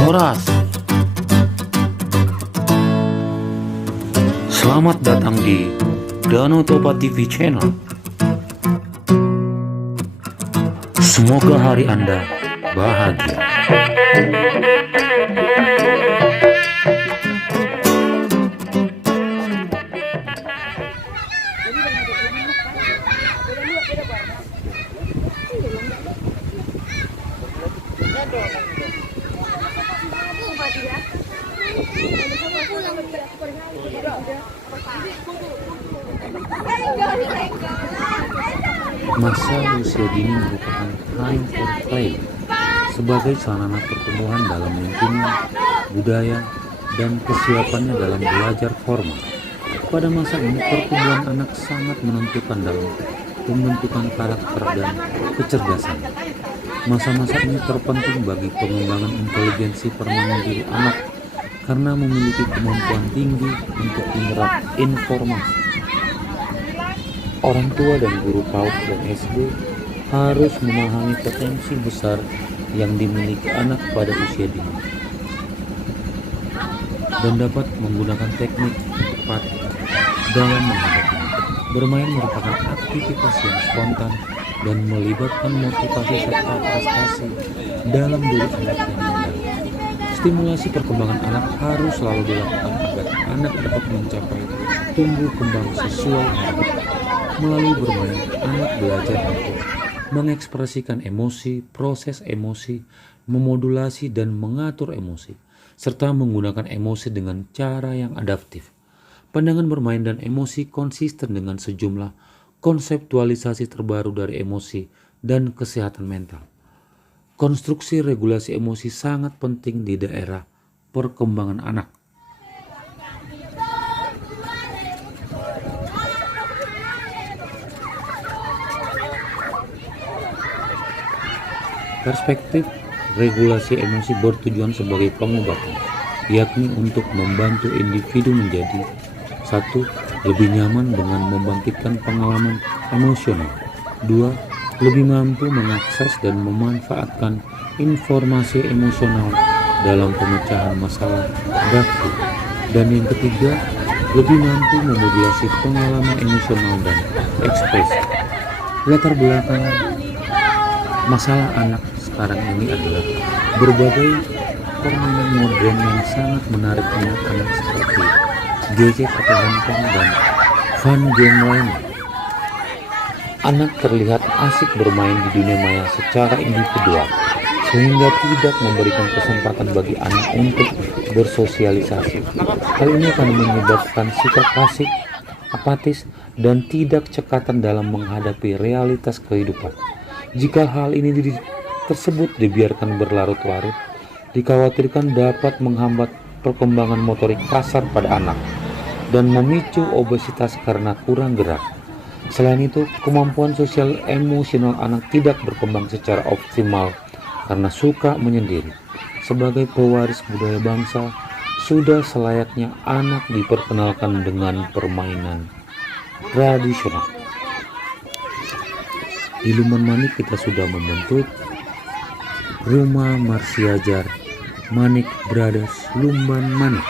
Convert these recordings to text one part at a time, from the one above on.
Horas, selamat datang di Danau Toba TV channel. Semoga hari Anda bahagia. Masa usia dini merupakan time for play sebagai sarana pertumbuhan dalam lingkungan, budaya, dan kesiapannya dalam belajar formal. Pada masa ini, pertumbuhan anak sangat menentukan dalam pembentukan karakter dan kecerdasan. Masa-masa ini terpenting bagi pengembangan inteligensi permainan diri anak karena memiliki kemampuan tinggi untuk menyerap informasi. Orang tua dan guru PAUD dan SD harus memahami potensi besar yang dimiliki anak pada usia dini dan dapat menggunakan teknik tepat dalam menghadapinya. Bermain merupakan aktivitas yang spontan dan melibatkan motivasi serta prestasi dalam diri anak yang mendalam. Stimulasi perkembangan anak harus selalu dilakukan agar anak dapat mencapai tumbuh kembang sesuai harapan. Melalui bermain, anak belajar untuk mengekspresikan emosi, proses emosi, memodulasi dan mengatur emosi, serta menggunakan emosi dengan cara yang adaptif. Pandangan bermain dan emosi konsisten dengan sejumlah konseptualisasi terbaru dari emosi dan kesehatan mental. Konstruksi regulasi emosi sangat penting di daerah perkembangan anak. Perspektif regulasi emosi bertujuan sebagai pengobatan, yakni untuk membantu individu menjadi satu, lebih nyaman dengan membangkitkan pengalaman emosional. Dua, lebih mampu mengakses dan memanfaatkan informasi emosional dalam pemecahan masalah baku. Dan yang ketiga, lebih mampu memodulasi pengalaman emosional dan ekspresi. Latar belakang masalah anak sekarang ini adalah berbagai permainan modern yang sangat menarik anak-anak seperti gadget atau handphone dan fun game lainnya. Anak terlihat asik bermain di dunia maya secara individual, sehingga tidak memberikan kesempatan bagi anak untuk bersosialisasi. Hal ini akan menyebabkan sikap pasif, apatis, dan tidak cekatan dalam menghadapi realitas kehidupan. Jika hal ini tersebut dibiarkan berlarut-larut, dikhawatirkan dapat menghambat perkembangan motorik kasar pada anak dan memicu obesitas karena kurang gerak. Selain itu, kemampuan sosial emosional anak tidak berkembang secara optimal karena suka menyendiri. Sebagai pewaris budaya bangsa, sudah selayaknya anak diperkenalkan dengan permainan tradisional. Di Lumban Manik kita sudah membentuk Rumah Marsiajar Manik Brothers Lumban Manik.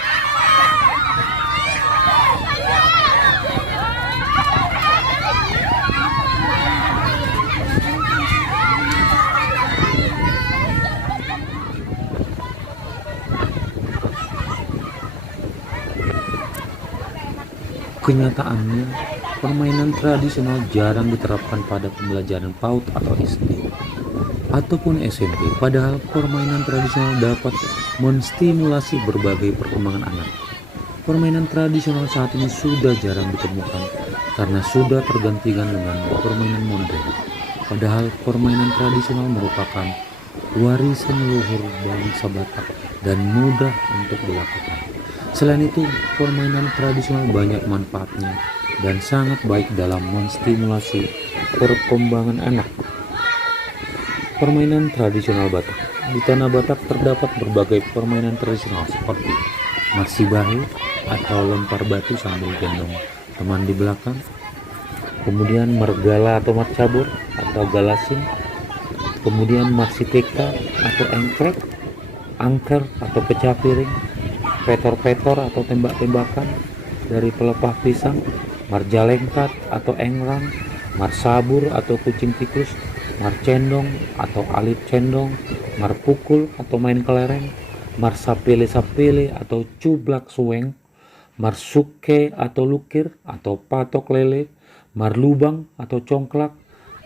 Kenyataannya, permainan tradisional jarang diterapkan pada pembelajaran PAUD atau SD ataupun SMP, padahal permainan tradisional dapat menstimulasi berbagai perkembangan anak. Permainan tradisional saat ini sudah jarang ditemukan karena sudah tergantikan dengan permainan modern. Padahal permainan tradisional merupakan warisan leluhur bangsa Batak dan mudah untuk dilakukan. Selain itu, permainan tradisional banyak manfaatnya dan sangat baik dalam menstimulasi perkembangan anak. Permainan tradisional Batak. Di tanah Batak terdapat berbagai permainan tradisional seperti marsibahi atau lempar batu sambil gendong teman di belakang, kemudian mergala atau marcabur atau galasin, kemudian marsiteka atau engklek, angker atau pecah piring, petor-petor atau tembak-tembakan dari pelepah pisang, marjalengkat atau engrang, marsabur atau kucing tikus, marcendong atau alit cendong, marpukul atau main kelereng, marsapele-sapele atau cublak suweng, marsuke atau lukir atau patok lele, marlubang atau congklak,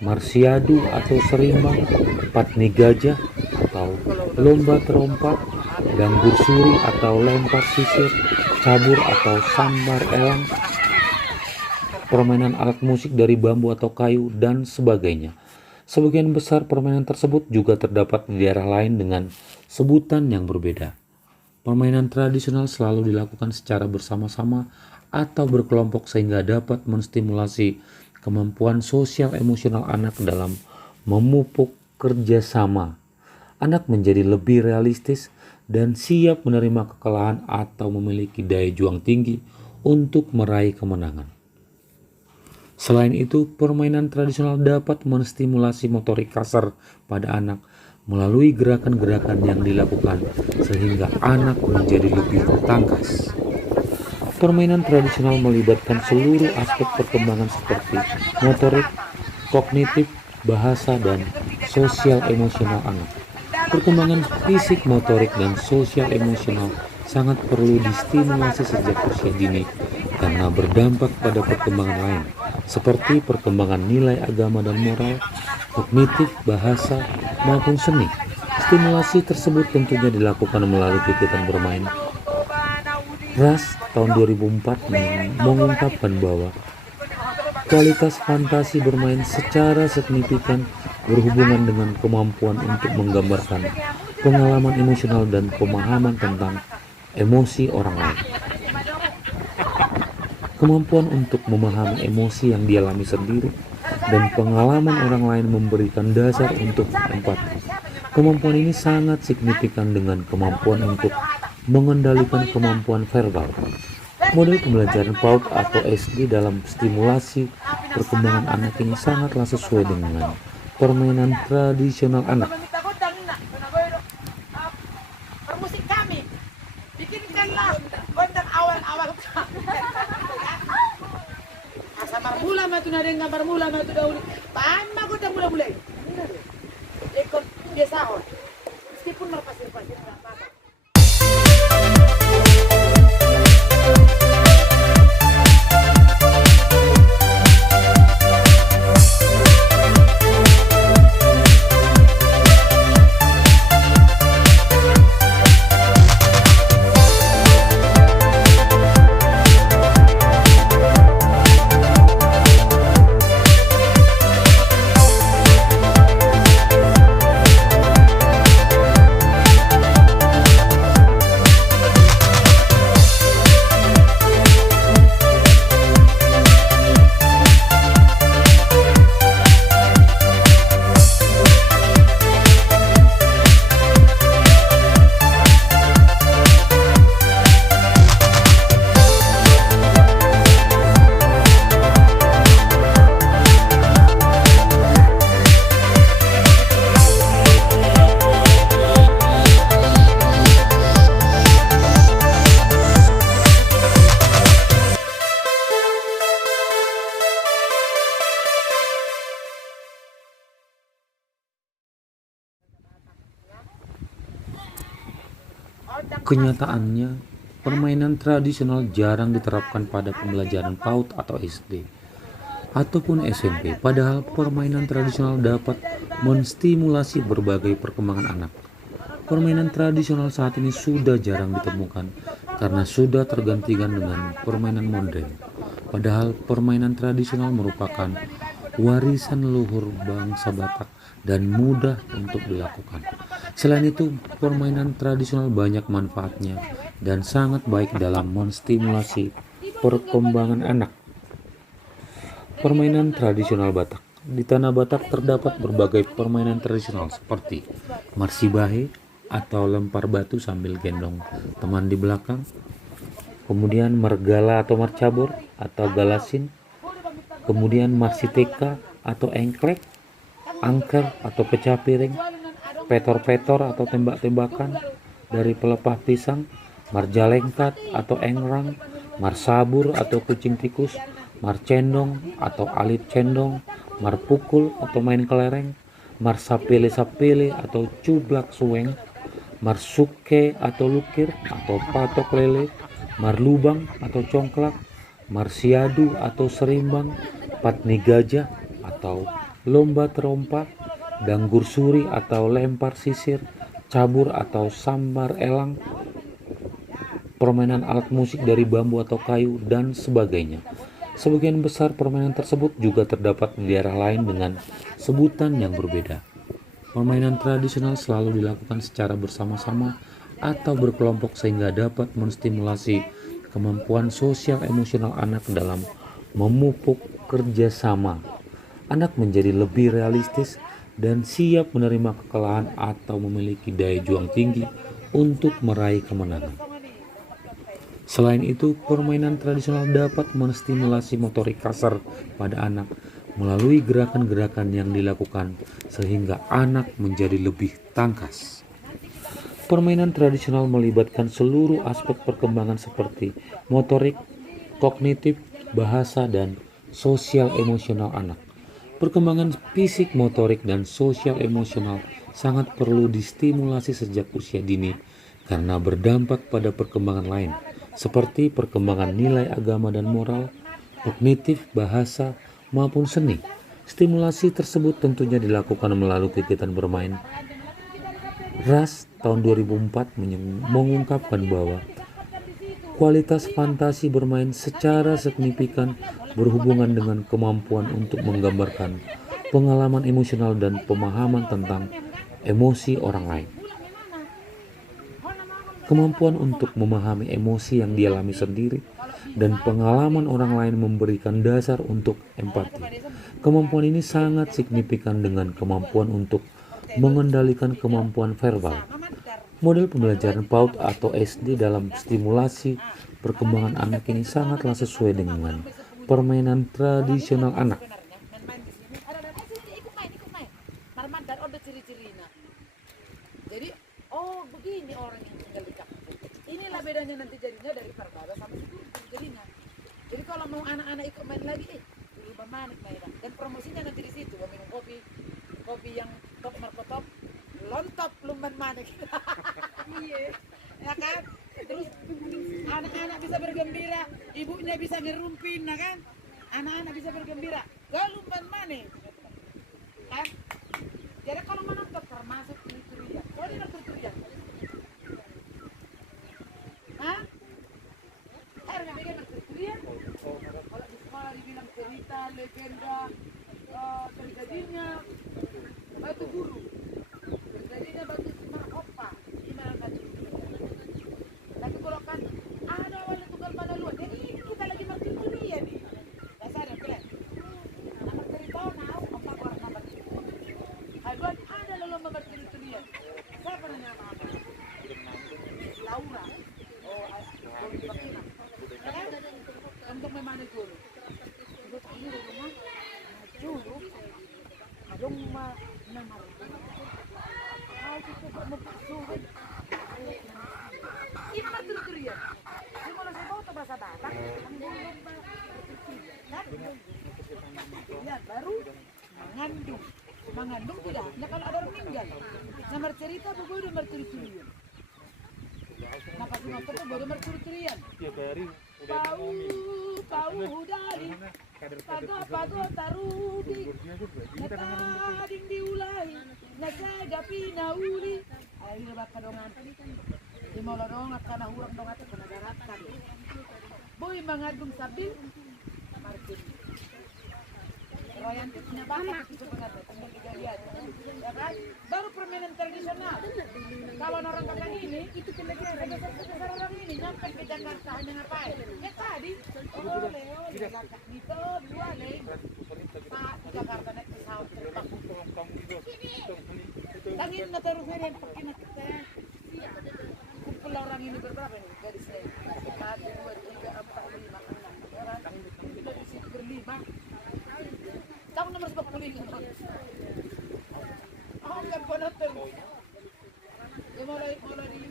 marsiadu atau serimbang, patni gajah atau lomba terompak, ganggur suri atau lempar sisir, cabur atau sambar elang, permainan alat musik dari bambu atau kayu, dan sebagainya. Sebagian besar permainan tersebut juga terdapat di daerah lain dengan sebutan yang berbeda. Permainan tradisional selalu dilakukan secara bersama-sama atau berkelompok sehingga dapat menstimulasi kemampuan sosial emosional anak dalam memupuk kerjasama. Anak menjadi lebih realistis dan siap menerima kekalahan atau memiliki daya juang tinggi untuk meraih kemenangan. Selain itu, permainan tradisional dapat menstimulasi motorik kasar pada anak melalui gerakan-gerakan yang dilakukan sehingga anak menjadi lebih tangkas. Permainan tradisional melibatkan seluruh aspek perkembangan seperti motorik, kognitif, bahasa, dan sosial emosional anak. Perkembangan fisik, motorik, dan sosial emosional sangat perlu distimulasi sejak usia dini karena berdampak pada perkembangan lain seperti perkembangan nilai agama dan moral, kognitif, bahasa, maupun seni. Stimulasi tersebut tentunya dilakukan melalui kegiatan bermain. Ras tahun 2004 mengungkapkan bahwa kualitas fantasi bermain secara signifikan berhubungan dengan kemampuan untuk menggambarkan pengalaman emosional dan pemahaman tentang emosi orang lain. Kemampuan untuk memahami emosi yang dialami sendiri dan pengalaman orang lain memberikan dasar untuk empati. Kemampuan ini sangat signifikan dengan kemampuan untuk mengendalikan kemampuan verbal. Model pembelajaran PAUD atau SD dalam stimulasi perkembangan anak ini sangatlah sesuai dengan permainan tradisional anak. Permusik kami, bikinkanlah konten awal-awal kami. Samar mula matu na dengan gambar mula matu dahulu. Pama ko dah mula-mula. Ekor biasa on. Meskipun merpasir-pasir tak apa-apa. Kenyataannya, permainan tradisional jarang diterapkan pada pembelajaran PAUD atau SD ataupun SMP, padahal permainan tradisional dapat menstimulasi berbagai perkembangan anak. Permainan tradisional saat ini sudah jarang ditemukan karena sudah tergantikan dengan permainan modern. Padahal permainan tradisional merupakan warisan leluhur bangsa Batak dan mudah untuk dilakukan. Selain itu, permainan tradisional banyak manfaatnya dan sangat baik dalam menstimulasi perkembangan anak. Permainan tradisional Batak. Di tanah Batak terdapat berbagai permainan tradisional seperti marsibahe atau lempar batu sambil gendong teman di belakang, kemudian mergala atau marcabur atau galasin, kemudian marsiteka atau engklek, angker atau pecah piring, petor-petor atau tembak-tembakan, dari pelepah pisang, marjalengkat atau engrang, marsabur atau kucing tikus, marcendong atau alit cendong, marpukul atau main kelereng, marsapele-sapele atau cublak suweng, marsuke atau lukir atau patok lele, marlubang atau congklak, marsiadu atau serimbang, patni gajah atau lomba terompa, danggur suri atau lempar sisir, cabur atau sambar elang, permainan alat musik dari bambu atau kayu, dan sebagainya. Sebagian besar permainan tersebut juga terdapat di daerah lain dengan sebutan yang berbeda. Permainan tradisional selalu dilakukan secara bersama-sama atau berkelompok sehingga dapat menstimulasi kemampuan sosial emosional anak dalam memupuk kerjasama. Anak menjadi lebih realistis dan siap menerima kekalahan atau memiliki daya juang tinggi untuk meraih kemenangan. Selain itu, permainan tradisional dapat menstimulasi motorik kasar pada anak melalui gerakan-gerakan yang dilakukan sehingga anak menjadi lebih tangkas. Permainan tradisional melibatkan seluruh aspek perkembangan seperti motorik, kognitif, bahasa, dan sosial emosional anak. Perkembangan fisik, motorik, dan sosial emosional sangat perlu distimulasi sejak usia dini karena berdampak pada perkembangan lain seperti perkembangan nilai agama dan moral, kognitif, bahasa, maupun seni. Stimulasi tersebut tentunya dilakukan melalui kegiatan bermain. RAS tahun 2004 mengungkapkan bahwa kualitas fantasi bermain secara signifikan berhubungan dengan kemampuan untuk menggambarkan pengalaman emosional dan pemahaman tentang emosi orang lain. Kemampuan untuk memahami emosi yang dialami sendiri dan pengalaman orang lain memberikan dasar untuk empati. Kemampuan ini sangat signifikan dengan kemampuan untuk mengendalikan kemampuan verbal. Model pembelajaran PAUD atau SD dalam stimulasi perkembangan anak ini sangatlah sesuai dengan permainan tradisional anak. Jadi, oh begini orang yang tinggal di kampung. Inilah bedanya nanti jadinya dari Perbaba sama jadinya. Jadi kalau mau anak-anak ikut main lagi, dulu bermain main. Dan promosinya nanti di situ, minum kopi yang top markotop, lontop lumban manik. Iya, ya kan? Terus anak-anak bisa bergembira, ibunya bisa ngerumpin, ya kan? Anak-anak bisa bergembira, ke lumban manik, kan? Jadi kalau menonton termasuk kriteria, kalau dia kriteria, hah? Harga bagaimana kriteria? Kalau di sekolah dibilang cerita, legenda, terjadinya batu guru, terjadinya batu simaropa, gimana tadi? Tapi kalau kan ada awalnya tukar pada luar, jadi ini kita lagi kriteria nih. Dasar ya, pilih. Nomor cerita, apa orang nomor cerita? Aduan ada lomba berkriteria. Siapa nama apa? Laura. Oh, Bakina. Untuk memana dulu? Itu tadi di rumah. Dulu. Adong nama. Aku coba mempersulit. Ini berkriteria. Ini kalau saya mau tuh bahasa Batak, ambil lomba berkriteria. Kan? Ya, baru mengandung tidak. Nah kalau ada orang meninggal, nomor cerita buku nomor kriteria. Nah pas nonton tuh nomor kriteria. Pau dari pago tarudi, natading diulai, nasaga pinauli. Ayo bapak dongan. Di mula dong akan nahurang dong atau kenagaratan. Boy mengandung sabil, market. Royanti punya banyak itu sebenarnya, tinggal digalian, ya kan? Baru permainan tradisional. Kalau orang kakak ini, itu sebesar orang ini nyampe ke Jakarta hanya ngapain? Ya tadi, oleh kakak gitu, dua nih. Pak di Jakarta naik pesawat terbang. Tangin na terus yang pergi nak kita. Kumpul orang ini berberapa ini? Dari saya, 1, 2, 3, 4, 5, 6 orang. Kita di sini berlima. Tahu nomor 10 ini. Oh, enggak konoter. Ya mulai di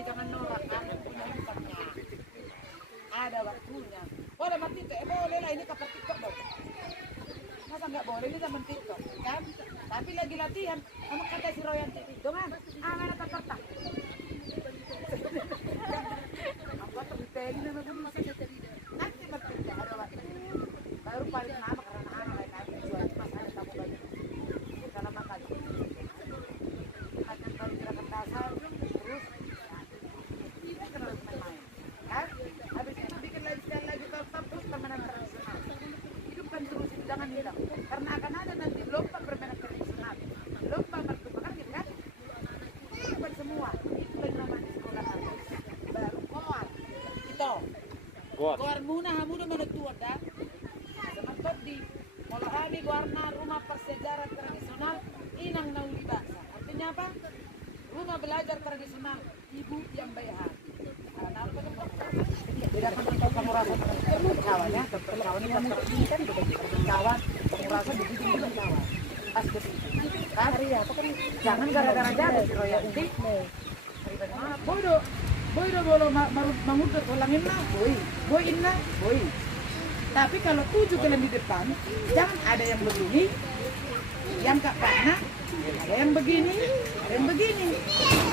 suami jangan norak, kamu punya hutangnya. Ada waktunya. Boleh mati tuh, boleh lah ini kapal TikTok dong. Masa nggak boleh ini zaman TikTok, kan? Tapi lagi latihan, kamu kata si Royanti, dongan, mana tak. Apa terpilih nama gue nanti berpindah ada waktu. Baru paling lama karena anak lain lagi jual mas ada tamu baju. Karena makan. Makan baru gerakan dasar, terus ini kenal main-main, kan? Habis itu bikin lifestyle lagi tetap terus permainan tradisional. Hidupkan terus itu jangan hilang, karena akan ada nanti lomba permainan tradisional, lomba perkembangan gitu kan? Hidupkan semua. Itu yang namanya sekolah artis. Baru koar, itu. Koar muna hamuda menetua dah. Sama tadi, molahani warna rumah persejarah tradisional inang nauli bangsa. Artinya apa? Rumah belajar tradisional ibu yang baik hati. Karena apa tuh? Beda kan pengurasan kawan ya, kawan ini kan kawan pengurasan begitu kawan. Pas begitu. Kan? Jangan gara-gara jaga si Royanti. Boy bolo mangutur ulangin lah, boy inna, boy. Tapi kalau 7 kalian di depan, jangan ada yang begini, yang kak karena ada yang begini, ada yang begini.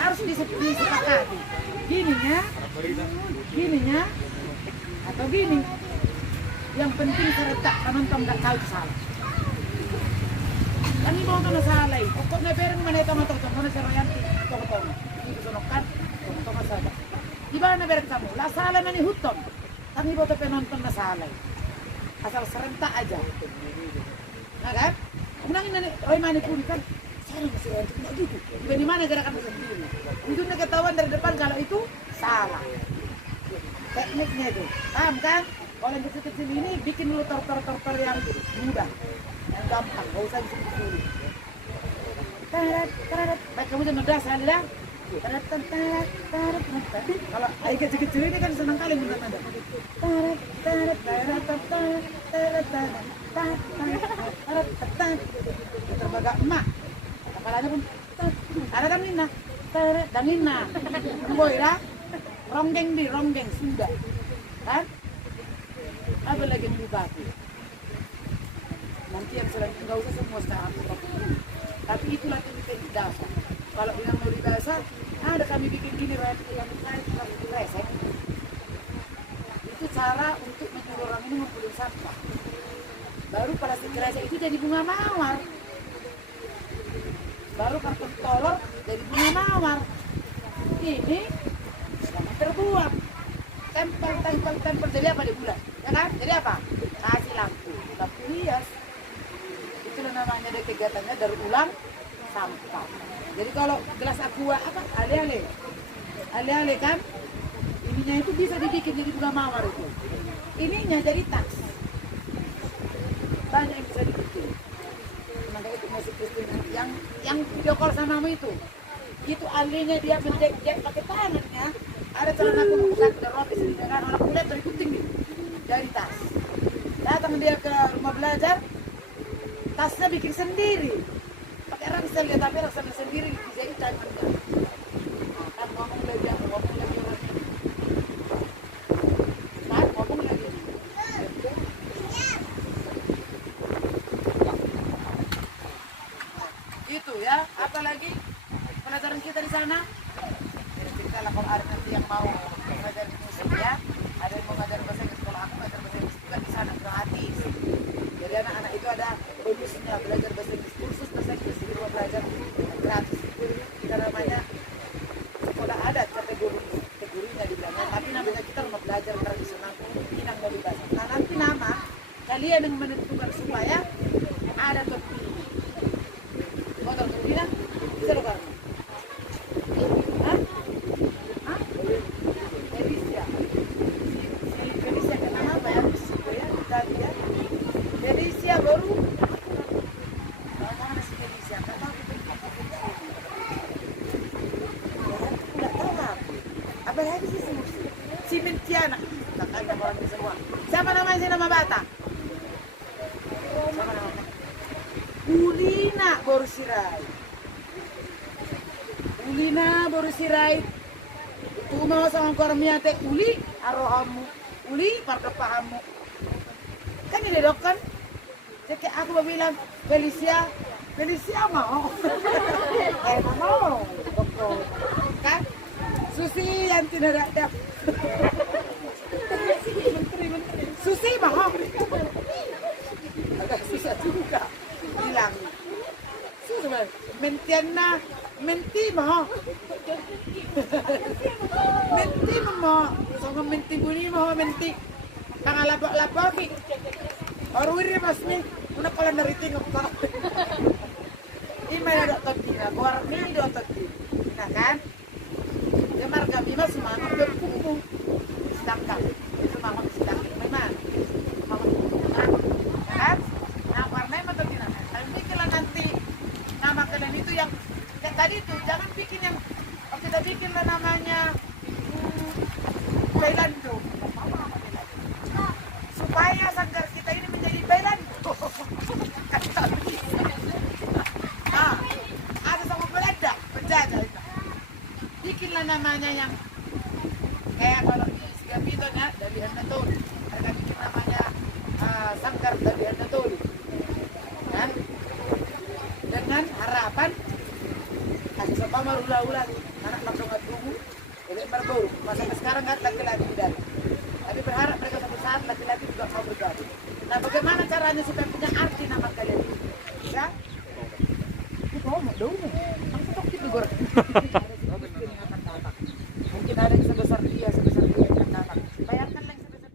Harus disepakati. Gininya, atau gini. Yang penting seretak penonton nggak tahu salah. Kami mau kena salah. Pokoknya bareng mana itu nonton mana si Royanti, tong. Itu sonokan, tong saja. Di mana bareng kamu? Lah salah mani huton. Kami mau penonton na salah. Asal serentak aja. Nah kan? Kemudian ini Roy Mani pun kan salah masih Royanti tidak gitu. Di mana gerakan sendiri? Itu ketahuan dari depan kalau itu salah. Tekniknya itu, paham kan? Kalau yang kecil-kecil ini bikin dulu tor yang mudah, yang gampang, nggak usah disuruh. Tarat, baik kamu jangan udah saya dah. Tarat. Kalau air kecil-kecil ini kan senang kali minta nada. Tarat. Terbaga emak. Kepalanya pun ada kan Nina. Dan Nina. Boy lah. Ronggeng sudah. Kan? Apa lagi mengubahku? Nanti yang selain enggak usah semua sekarang tapi itulah teknik dasar. Kalau bilang mau bahasa, ada kami bikin gini yang saya resek. Itu cara untuk menyuruh orang ini mengumpulkan sampah. Baru pada sekresek itu jadi bunga mawar. Baru karton kolor jadi bunga mawar. Ini terbuat. Tempel jadi apa di bulan? Ya kan? Jadi apa? Kasih lampu hias. Itulah namanya dari kegiatannya dari ulang sampah. Jadi kalau gelas aqua apa? Ale kan? Ininya itu bisa dibikin jadi bunga mawar itu. Ininya jadi tas. Banyak yang bisa dibikin. Makanya itu musik Kristina yang video call sama kamu itu. Itu alenya dia menjek pakai tangannya. Ada celana kuku ada roti sendiri kan orang kuliah dari kuting nih dari tas. Datang dia ke rumah belajar, tasnya bikin sendiri. Pakai ransel dia tapi ransel sendiri dijahit tangannya. Kan ngomong lagi orang. Kan ngomong lagi. Itu ya, apalagi pelajaran kita di sana. Kalau ada nanti yang mau mengajar musik ya, ada yang mau mengajar bahasa Inggris, kalau aku mengajar bahasa Inggris juga di sana gratis. Jadi anak-anak itu ada bonusnya belajar bahasa Inggris, kursus bahasa Inggris di rumah belajar gratis. Kita namanya sekolah adat kategorinya dibilangnya, tapi namanya kita rumah belajar tradisional Minang dari bahasa. Nah nanti nama kalian yang menentukan supaya ada terpilih. Mau terpilih? Bisa lo kan? Siapa namanya si nama bata? Siapa namanya? Ulina Borsirai. Tuma sama kormia teh uli arohamu, uli parkepahamu. Kan ini dok kan? Jadi aku bilang Felicia mau. Mau, dokter. Kan? Susi yang tidak ada. Susi mau. Agak susah juga bilang. Susah. Mentiana, menti mau. Menti mau. Sama menti bunyi mau menti. Pangalabak-labak. Orwiri mas nih. Una pala nariting ako. Ima na doktor Tina, warmi ni doktor Tina kan? Jamar kami mas semangat berkumpul. Sedangkan semangat sedangkan memang. Kan? Nah warna doktor Tina. Tapi bikinlah nanti nama kalian itu yang kayak tadi tuh jangan bikin yang kita bikinlah namanya Bailando. Supaya sanggar kita ini menjadi Bailando. Ada sama peledak, penjajah itu. Bikinlah namanya yang kayak kalau di Sigapiton ya dari Handatown. Mereka bikin namanya sanggar dari Handatown. Kan? Dengan harapan kasih sebab marula-ulang anak langsung tunggu, jadi berbau. Masa sekarang kan laki-laki tidak. Tapi berharap mereka satu saat laki-laki juga mau bergabung. Nah, bagaimana caranya supaya punya arti nama kalian ini? Ya? Oh, mau dong. Aku tak gitu goreng. Mungkin ada yang sebesar dia yang anak. Bayarkan yang sebesar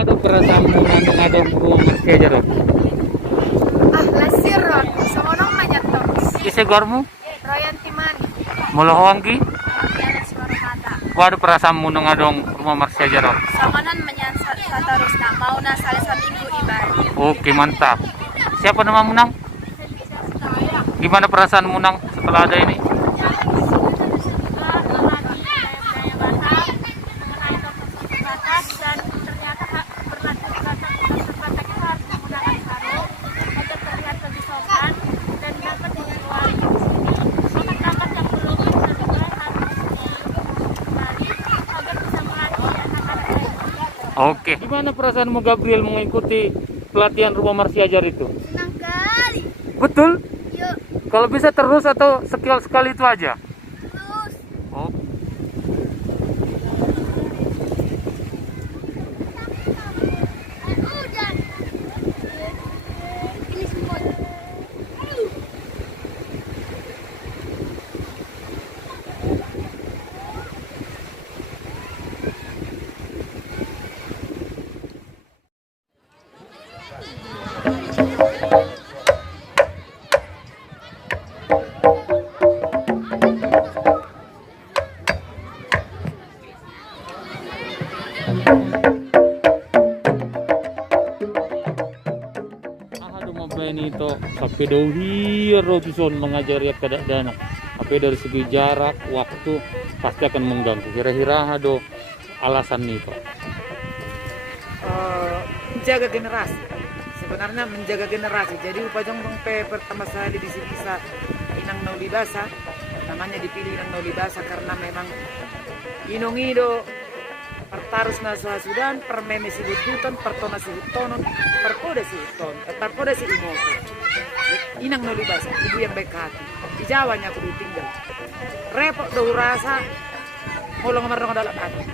Ada perasaan menandang ada ruang masih aja dong. Lasir ron, semonong manyatos. Isi gormu, Royan Timani, mula hoang ki, Piara Suara Kata. Waduh perasaanmu ngadong rumah Marsiajar. Samanan menyansat terus nak mau na salsa minggu ibadah. Oke mantap. Siapa namamu Nang? Gimana perasaanmu Nang setelah ada ini? Oke. Gimana perasaanmu Gabriel mengikuti pelatihan rumah Marsiajar itu? Senang kali. Betul? Yuk, Kalau bisa terus atau sekali itu aja? terus. Oh. Hujan. Ini semua. Aduh ini itu sampai dohir Robinson mengajari kada dana. Tapi dari segi jarak, waktu pasti akan mengganggu. Kira-kira ada alasan nih Pak. Menjaga generasi. Sebenarnya menjaga generasi. Jadi upajong pertama sekali di sini bisa Inang Naulibasa. Namanya dipilih Inang Naulibasa karena memang inongido pertarus nasa sudan, permeme si hututan, pertona si hutonon, perpoda si huton, perpoda si imoto. Inang Naulibasa, ibu yang baik hati. Di Jawanya aku tinggal. Repot doh rasa, ngolong marong dalam hati.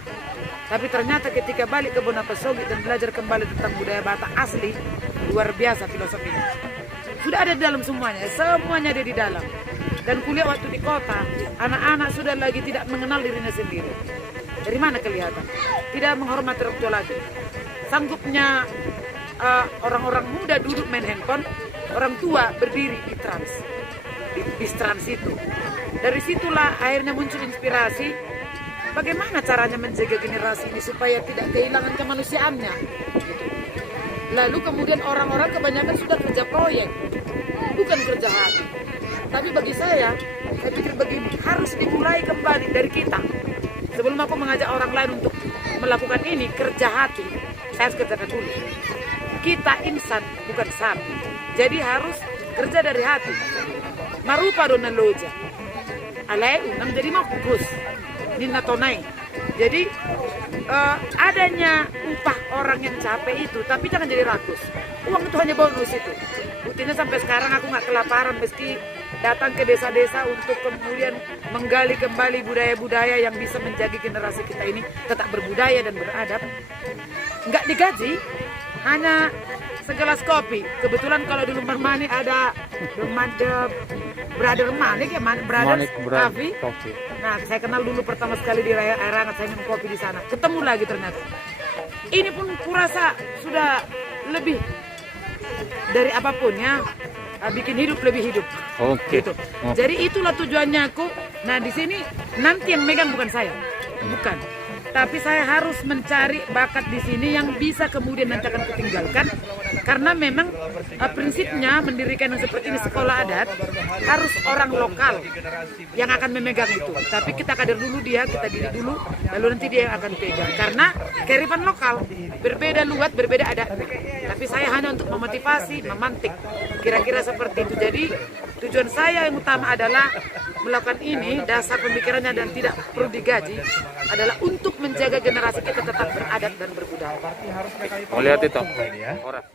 Tapi ternyata ketika balik ke Bonapesogi dan belajar kembali tentang budaya Batak asli, luar biasa filosofinya. Sudah ada di dalam semuanya ada di dalam. Dan kuliah waktu di kota, anak-anak sudah lagi tidak mengenal dirinya sendiri. Dari mana kelihatan? Tidak menghormati orang tua lagi. Sanggupnya orang-orang muda duduk main handphone, orang tua berdiri di trans. Di trans itu. Dari situlah akhirnya muncul inspirasi bagaimana caranya menjaga generasi ini supaya tidak kehilangan kemanusiaannya. Lalu kemudian orang-orang kebanyakan sudah kerja proyek, bukan kerja hati. Tapi bagi saya pikir begini, harus dimulai kembali dari kita. Sebelum aku mengajak orang lain untuk melakukan ini, kerja hati, saya harus kerjakan dulu. Kita insan, bukan sapi. Jadi harus kerja dari hati. Marupa dona loja. Alai unang jadi makus. Nina tonai. Jadi adanya upah orang yang capek itu, tapi jangan jadi rakus. Uang itu hanya bonus itu. Buktinya sampai sekarang aku nggak kelaparan meski datang ke desa-desa untuk kemudian menggali kembali budaya-budaya yang bisa menjaga generasi kita ini tetap berbudaya dan beradab. Nggak digaji, hanya segelas kopi. Kebetulan kalau di Lumbar Manik ada Brother Manik ya, Brother Coffee. Nah, saya kenal dulu pertama sekali di Raya Arangat, saya minum kopi di sana. Ketemu lagi ternyata. Ini pun kurasa sudah lebih dari apapun ya, bikin hidup lebih hidup. Oke. Gitu. Jadi itulah tujuannya aku. Nah, di sini nanti yang megang bukan saya. Bukan. Tapi saya harus mencari bakat di sini yang bisa kemudian nanti akan kutinggalkan. Karena memang prinsipnya mendirikan yang seperti ini sekolah adat harus orang lokal yang akan memegang itu. Tapi kita kader dulu dia, kita didik dulu, lalu nanti dia yang akan pegang. Karena kearifan lokal berbeda lugat, berbeda adat. Tapi saya hanya untuk memotivasi, memantik. Kira-kira seperti itu. Jadi tujuan saya yang utama adalah melakukan ini, dasar pemikirannya dan tidak perlu digaji, adalah untuk menjaga generasi kita tetap beradat dan berbudaya. Mau lihat itu? Orang.